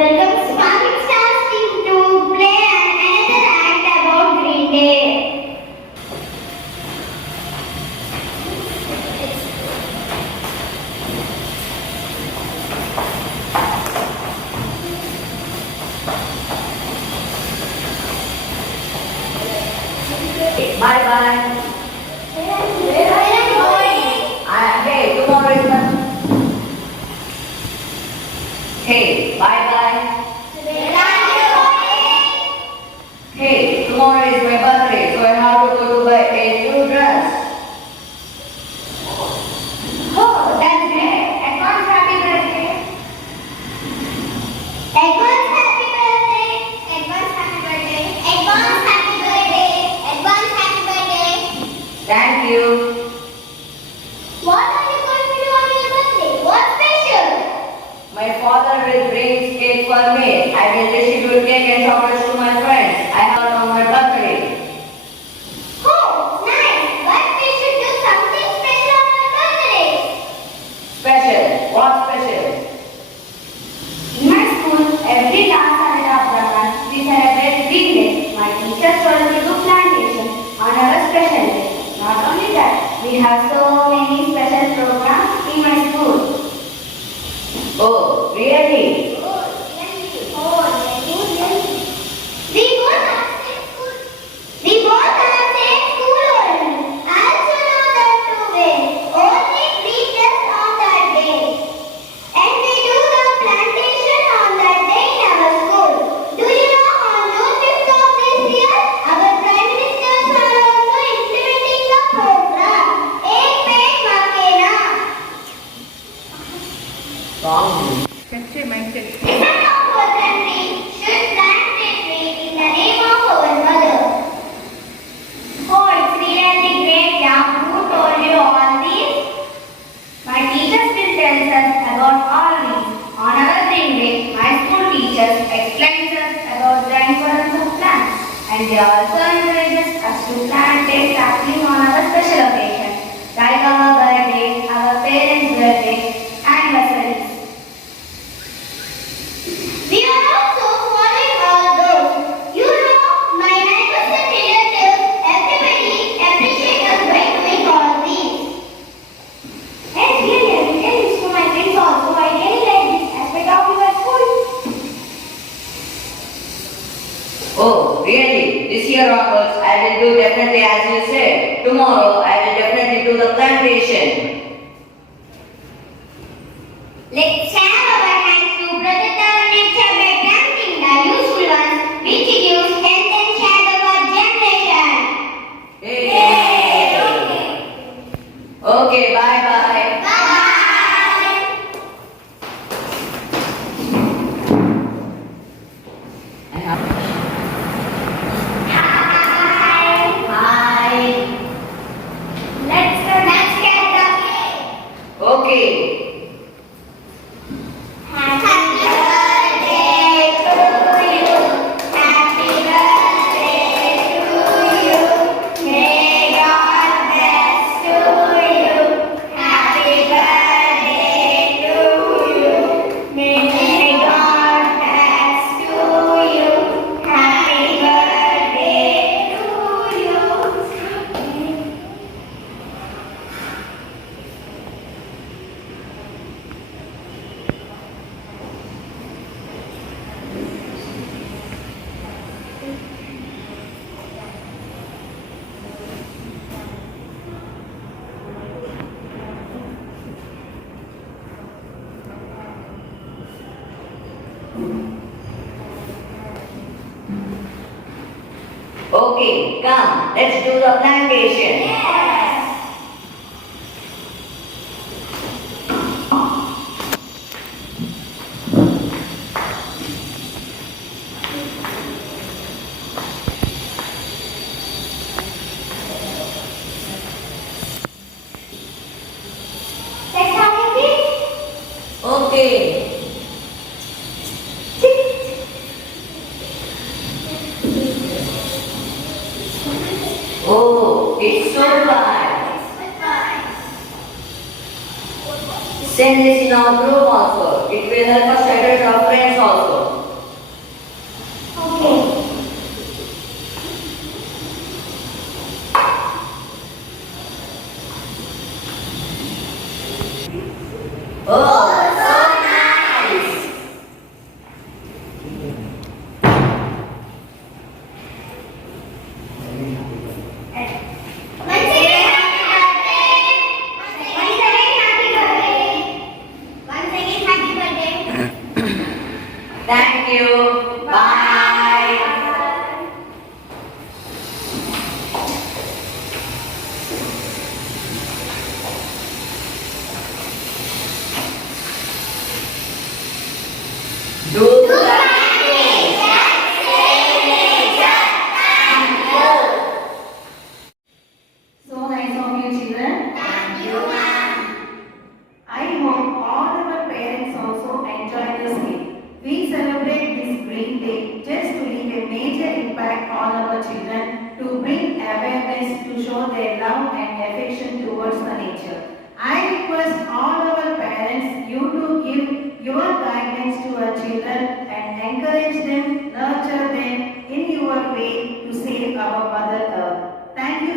Welcome Smiling Stars team to play another act about Green Day. Bye bye. Where are you going? Hey, tomorrow is my. Hey, bye bye. Where are you going? Hey, tomorrow is my birthday, so I have to go to buy a new dress. Oh, that's great. Advance happy birthday. Advance happy birthday. Advance happy birthday. Advance happy birthday. Advance happy birthday. Thank you. What are you going to do on your birthday? What's special? My father will bring cake for me. I will distribute cake and chocolates to my friends. I have on my birthday. Oh, nice. But we should do something special on our birthday. Special. What special? In my school, every last Saturday of the month, we celebrate Green Day. My teachers told me to plantation on our special day. Not only that, we have so many special programs in my school. Oh, really? Oh, really? Oh, really? We both have same school. We both have same school only. I also know that too well. Only 3 tests on that day. And we do the plantation on that day in our school. Do you know on June 5th of this year, our Prime Ministers are also implementing the program. Ek Ped Maa Ke Naam. Wrong. Listen of our country should plant a tree in the name of our mother. Oh, it's really great, yeah. Who told you all these? My teachers will tell us about all these. On our Green Day, my school teachers explain us about the importance of plants. And they also encourage us to plant a sapling on our special occasion, like our birthday, our parents' birthday, anniversaries. We are also following all those. You know, my neighbors and relatives, everybody appreciate us by doing all these. And really, I will tell this to my friends also. I really like this aspect of your school. Oh, really? This year onwards, I will do definitely as you said. Tomorrow, I will definitely do the plantation. Let's share our hands to protect our nature by planting the useful ones which gives health and share our generation. Hey! Okay, bye bye. Bye. I have. Hi. Let's get the cake. Okay. Happy birthday to you. Happy birthday to you. May God bless to you. Happy birthday to you. May God bless to you. Happy birthday to you. Okay, come, let's do the plantation. Yes. Let's have a pic. Okay. Oh, it's so fun. Send this in our group also. It will help us settle our friends also. Thank you. Bye. Do So nice of you, children. Thank you, ma'am. I hope all our parents also enjoy this day. We celebrate this Green Day just to leave a major impact on our children, to bring awareness, to show their love and affection towards the nature. I request all our parents, you to give your guidance to our children and encourage them, nurture them in your way to save our Mother Earth. Thank you.